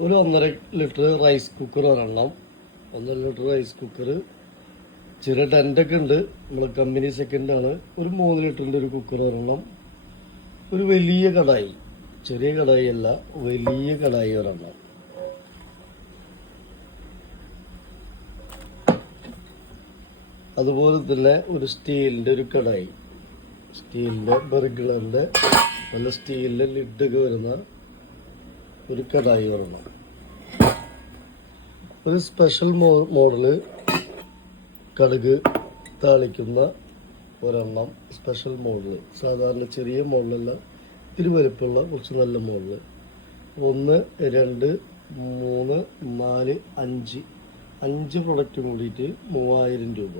ഒരു ഒന്നര litre rice cooker ഒരെണ്ണം. ഒന്നര ലിറ്റർ റൈസ് കുക്കർ ചെറിയ ടെന്റൊക്കെ ഉണ്ട്. നമ്മൾ കമ്പനി സെക്കൻഡാണ് ഒരു മൂന്ന് ലിറ്ററിന്റെ ഒരു കുക്കർ ഒരെണ്ണം. ഒരു വലിയ കടായി. ചെറിയ കടായി അല്ല വലിയ കടായി ഒരെണ്ണം. അതുപോലെ തന്നെ ഒരു സ്റ്റീലിന്റെ ഒരു കടായി. സ്റ്റീലിന്റെ ബർഗിളറിന്റെ നല്ല സ്റ്റീലിന്റെ ലിഡൊക്കെ വരുന്ന ഒരു കടായി ഒരെണ്ണം ഒരു സ്പെഷ്യൽ മോ മോഡൽ കടുക് താളിക്കുന്ന ഒരെണ്ണം സ്പെഷ്യൽ മോഡൽ സാധാരണ ചെറിയ മോഡലല്ല ഇത്തിരി വലുപ്പമുള്ള കുറച്ച് നല്ല മോഡൽ ഒന്ന് രണ്ട് മൂന്ന് നാല് അഞ്ച്. അഞ്ച് പ്രൊഡക്റ്റ് കൂടിയിട്ട് മൂവായിരം രൂപ.